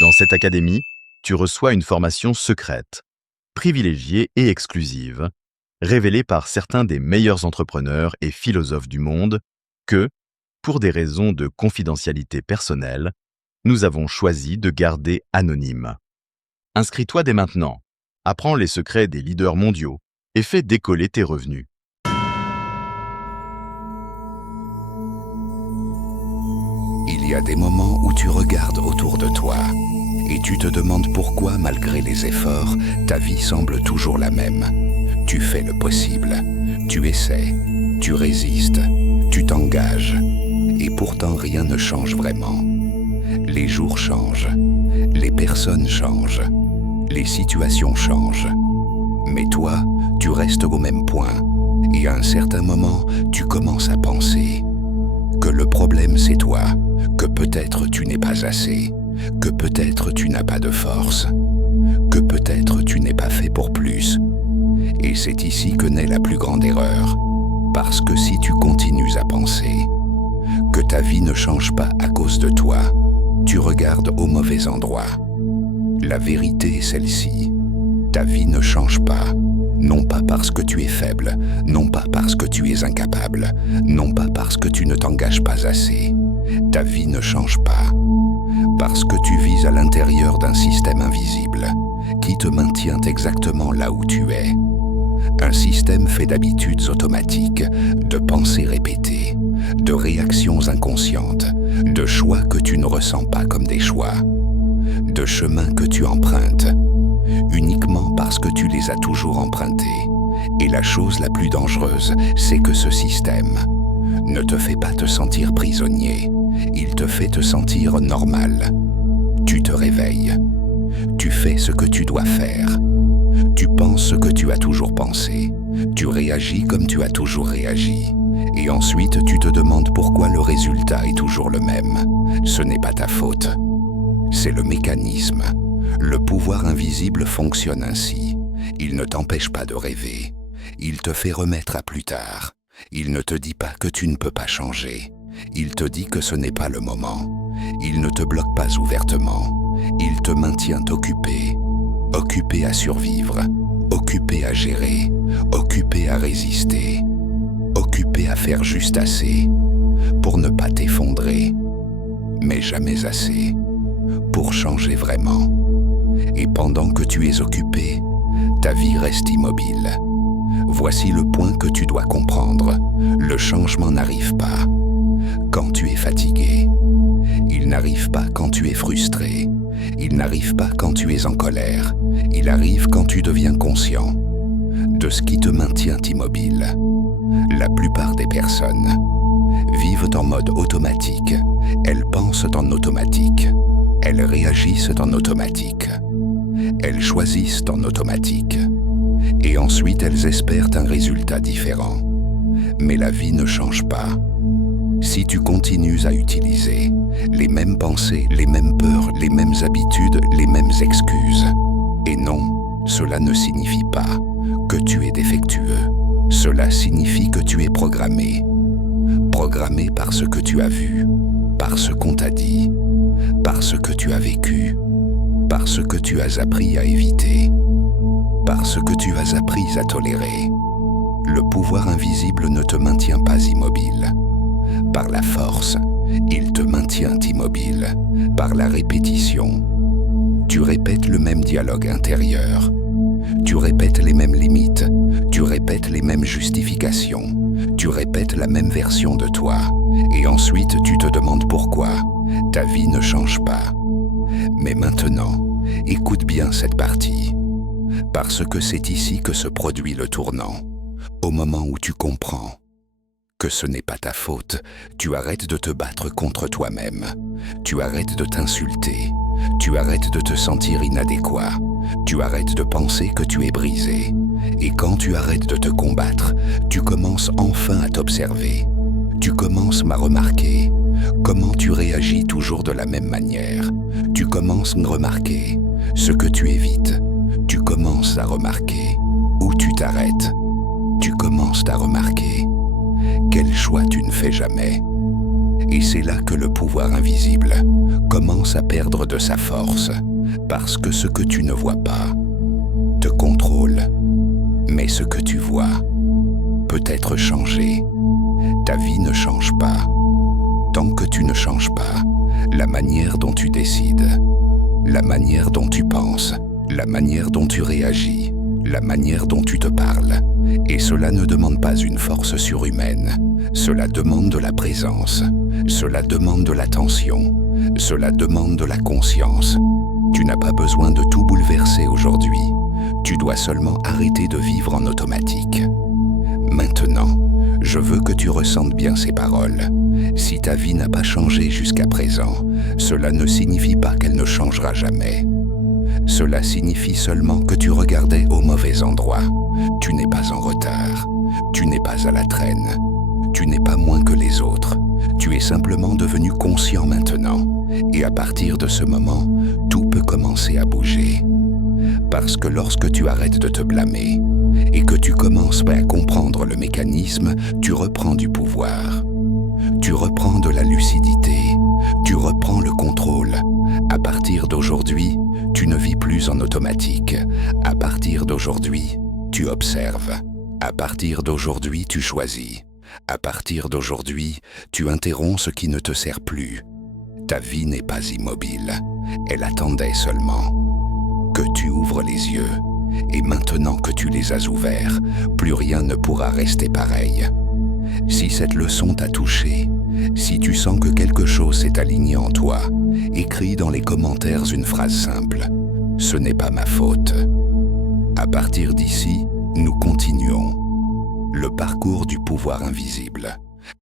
Dans cette académie, tu reçois une formation secrète, privilégiée et exclusive, révélée par certains des meilleurs entrepreneurs et philosophes du monde que, pour des raisons de confidentialité personnelle, nous avons choisi de garder anonyme. Inscris-toi dès maintenant, apprends les secrets des leaders mondiaux et fais décoller tes revenus. Il y a des moments où tu regardes autour de toi et tu te demandes pourquoi, malgré les efforts, ta vie semble toujours la même. Tu fais le possible, tu essaies, tu résistes, tu t'engages, et pourtant rien ne change vraiment. Les jours changent, les personnes changent, les situations changent. Mais toi, tu restes au même point, et à un certain moment, tu commences à penser que le problème c'est toi, que peut-être tu n'es pas assez, que peut-être tu n'as pas de force, que peut-être tu n'es pas fait pour plus. Et c'est ici que naît la plus grande erreur, parce que si tu continues à penser que ta vie ne change pas à cause de toi, tu regardes au mauvais endroit. La vérité est celle-ci, ta vie ne change pas, non pas parce que tu es faible, non pas parce que tu es incapable, non pas parce que tu ne t'engages pas assez. Ta vie ne change pas, parce que tu vis à l'intérieur d'un système invisible qui te maintient exactement là où tu es. Un système fait d'habitudes automatiques, de pensées répétées, de réactions inconscientes, de choix que tu ne ressens pas comme des choix, de chemins que tu empruntes, uniquement parce que tu les as toujours empruntés. Et la chose la plus dangereuse, c'est que ce système ne te fait pas te sentir prisonnier, il te fait te sentir normal. Tu te réveilles, tu fais ce que tu dois faire, tu penses ce que tu as toujours pensé, tu réagis comme tu as toujours réagi. Et ensuite, tu te demandes pourquoi le résultat est toujours le même. Ce n'est pas ta faute, c'est le mécanisme. Le pouvoir invisible fonctionne ainsi. Il ne t'empêche pas de rêver. Il te fait remettre à plus tard. Il ne te dit pas que tu ne peux pas changer. Il te dit que ce n'est pas le moment. Il ne te bloque pas ouvertement. Il te maintient occupé. Occupé à survivre. Occupé à gérer. Occupé à résister. Occupé à faire juste assez pour ne pas t'effondrer. Mais jamais assez pour changer vraiment. Et pendant que tu es occupé, ta vie reste immobile. Voici le point que tu dois comprendre. Le changement n'arrive pas quand tu es fatigué. Il n'arrive pas quand tu es frustré. Il n'arrive pas quand tu es en colère. Il arrive quand tu deviens conscient de ce qui te maintient immobile. La plupart des personnes vivent en mode automatique. Elles pensent en automatique. Elles réagissent en automatique. Elles choisissent en automatique. Et ensuite, elles espèrent un résultat différent. Mais la vie ne change pas. Si tu continues à utiliser les mêmes pensées, les mêmes peurs, les mêmes habitudes, les mêmes excuses. Et non, cela ne signifie pas que tu es défectueux. Cela signifie que tu es programmé. Programmé par ce que tu as vu, par ce qu'on t'a dit, par ce que tu as vécu, par ce que tu as appris à éviter, par ce que tu as appris à tolérer. Le pouvoir invisible ne te maintient pas immobile. Par la force, il te maintient immobile. Par la répétition, tu répètes le même dialogue intérieur. Tu répètes les mêmes limites. Tu répètes les mêmes justifications. Tu répètes la même version de toi. Et ensuite, tu te demandes pourquoi ta vie ne change pas. Mais maintenant, écoute bien cette partie. Parce que c'est ici que se produit le tournant. Au moment où tu comprends que ce n'est pas ta faute, tu arrêtes de te battre contre toi-même. Tu arrêtes de t'insulter. Tu arrêtes de te sentir inadéquat. Tu arrêtes de penser que tu es brisé. Et quand tu arrêtes de te combattre, tu commences enfin à t'observer. Tu commences à remarquer comment tu réagis toujours de la même manière. Tu commences à remarquer ce que tu évites. Tu commences à remarquer où tu t'arrêtes. Tu commences à remarquer quel choix tu ne fais jamais. Et c'est là que le pouvoir invisible commence à perdre de sa force, parce que ce que tu ne vois pas te contrôle. Mais ce que tu vois peut être changé. Ta vie ne change pas tant que tu ne changes pas la manière dont tu décides, la manière dont tu penses, la manière dont tu réagis, la manière dont tu te parles. Et cela ne demande pas une force surhumaine. Cela demande de la présence. Cela demande de l'attention. Cela demande de la conscience. Tu n'as pas besoin de tout bouleverser aujourd'hui. Tu dois seulement arrêter de vivre en automatique. Maintenant, je veux que tu ressentes bien ces paroles. Si ta vie n'a pas changé jusqu'à présent, cela ne signifie pas qu'elle ne changera jamais. Cela signifie seulement que tu regardais au mauvais endroit. Tu n'es pas en retard. Tu n'es pas à la traîne. Tu n'es pas moins que les autres. Tu es simplement devenu conscient maintenant. Et à partir de ce moment, tout peut commencer à bouger. Parce que lorsque tu arrêtes de te blâmer et que tu commences à comprendre le mécanisme, tu reprends du pouvoir. Tu reprends de la lucidité. Tu reprends le contrôle. À partir d'aujourd'hui, tu ne vis plus en automatique. À partir d'aujourd'hui, tu observes. À partir d'aujourd'hui, tu choisis. À partir d'aujourd'hui, tu interromps ce qui ne te sert plus. Ta vie n'est pas immobile. Elle attendait seulement que tu ouvres les yeux. Et maintenant que tu les as ouverts, plus rien ne pourra rester pareil. Si cette leçon t'a touché, si tu sens que quelque chose s'est aligné en toi, écris dans les commentaires une phrase simple. Ce n'est pas ma faute. À partir d'ici, nous continuons le parcours du pouvoir invisible.